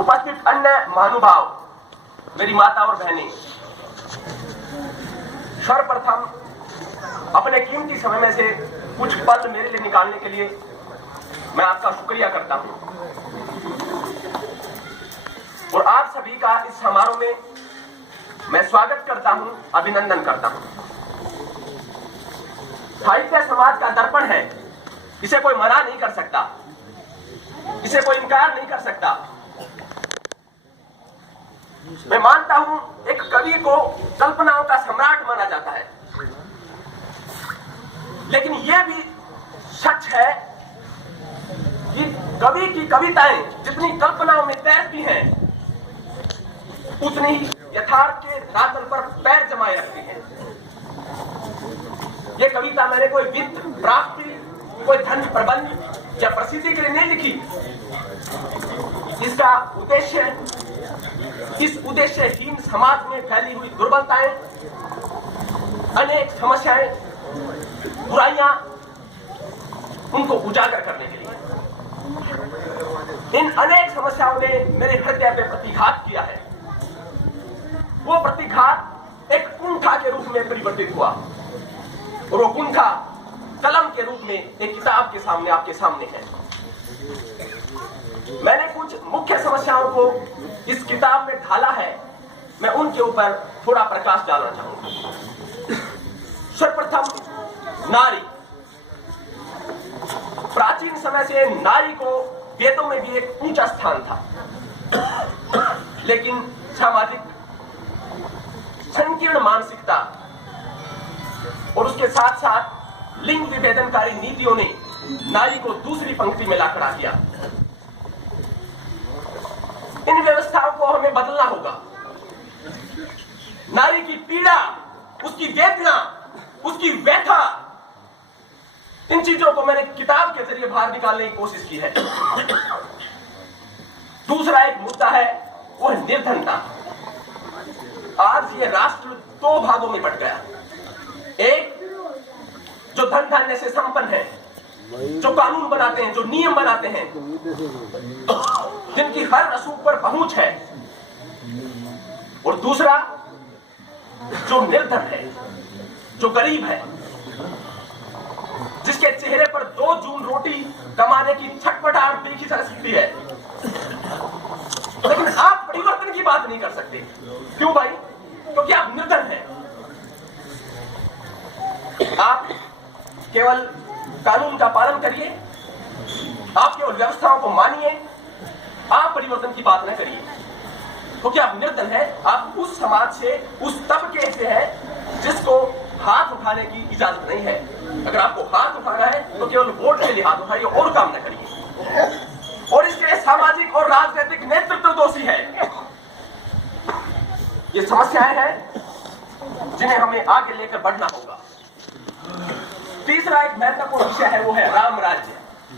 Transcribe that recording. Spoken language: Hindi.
उपस्थित अन्य महानुभाव, मेरी माता और बहनें, सर्वप्रथम अपने कीमती समय में से कुछ पल मेरे लिए निकालने के लिए मैं आपका शुक्रिया करता हूं और आप सभी का इस समारोह में मैं स्वागत करता हूं, अभिनंदन करता हूं। साहित्य समाज का दर्पण है, इसे कोई मना नहीं कर सकता, इसे कोई इनकार नहीं कर सकता। मैं मानता हूं एक कवि को कल्पनाओं का सम्राट माना जाता है, लेकिन यह भी सच है कि कवि की कविताएं जितनी कल्पनाओं में तैरती हैं, उतनी ही यथार्थ के रातल पर पैर जमाए रखती हैं। यह कविता मैंने कोई वित्त प्राप्ति, कोई धन प्रबंध या प्रसिद्धि के लिए नहीं लिखी। इसका उद्देश्य इस उद्देश्यहीन समाज में फैली हुई दुर्बलताएं, अनेक समस्याएं, बुराइयां, उनको उजागर करने के लिए। इन अनेक समस्याओं ने मेरे हृदय पे प्रतिघात किया है। वो प्रतिघात एक कुंठा के रूप में परिवर्तित हुआ और वो कुंठा कलम के रूप में एक किताब के सामने, आपके सामने है। मैंने कुछ मुख्य समस्याओं को इस किताब में ढाला है, मैं उनके ऊपर थोड़ा प्रकाश डालना चाहूंगा। सर्वप्रथम नारी। प्राचीन समय से नारी को वेदों में भी एक ऊंचा स्थान था, लेकिन सामाजिक संकीर्ण मानसिकता और उसके साथ साथ लिंग विभेदनकारी नीतियों ने नारी को दूसरी पंक्ति में ला खड़ा किया। इन व्यवस्थाओं को हमें बदलना होगा। नारी की पीड़ा, उसकी वेदना, उसकी व्यथा, इन चीजों को मैंने किताब के जरिए बाहर निकालने की कोशिश की है। दूसरा एक मुद्दा है, वो है निर्धनता। आज ये राष्ट्र दो भागों में बंट गया। एक जो धन धान्य से संपन्न है, जो कानून बनाते हैं, जो नियम बनाते हैं, जिनकी हर रसूख पर पहुंच है, और दूसरा जो निर्धन है, जो गरीब है, जिसके चेहरे पर 2 जून रोटी कमाने की छटपटाहट देखी जा सकती है, लेकिन आप परिवर्तन की बात नहीं कर सकते। क्यों भाई? क्योंकि आप निर्धन हैं। आप केवल कानून का पालन करिए, आप केवल व्यवस्थाओं को मानिए, आप परिवर्तन की बात न करिए, क्योंकि आप निर्धन हैं। आप उस समाज से, उस तबके से हैं जिसको हाथ उठाने की इजाजत नहीं है। अगर आपको हाथ उठाना है तो केवल वोट के लिए हाथ उठाइए और काम न करिए। और इसके सामाजिक और राजनीतिक नेतृत्व दोषी है। ये समस्याएं हैं जिन्हें हमें आगे लेकर बढ़ना होगा। तीसरा एक महत्वपूर्ण विषय है, वो है राम राज्य।